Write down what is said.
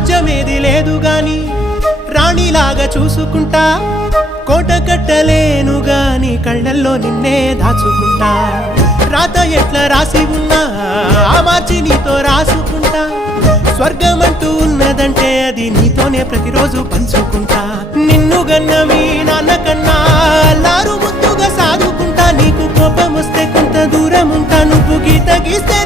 రాజ్యమేది లేదు గాని రాణిలాగా చూసుకుంటా కోట కట్టలేను గాని కళ్ళల్లో నిన్నే దాచుకుంటా రాత ఎట్లా రాసి ఉన్నా ఆ మార్చి నీతో రాసుకుంటా స్వర్గమంటూ ఉన్నదంటే అది నీతోనే ప్రతిరోజు పంచుకుంటా నిన్ను గన్న మీ నాన్న కన్నా లారు ముద్దుగా సాదుకుంటా నీకు కోపం వస్తే కొంత దూరం ఉంటా నువ్వు గీత గీస్తే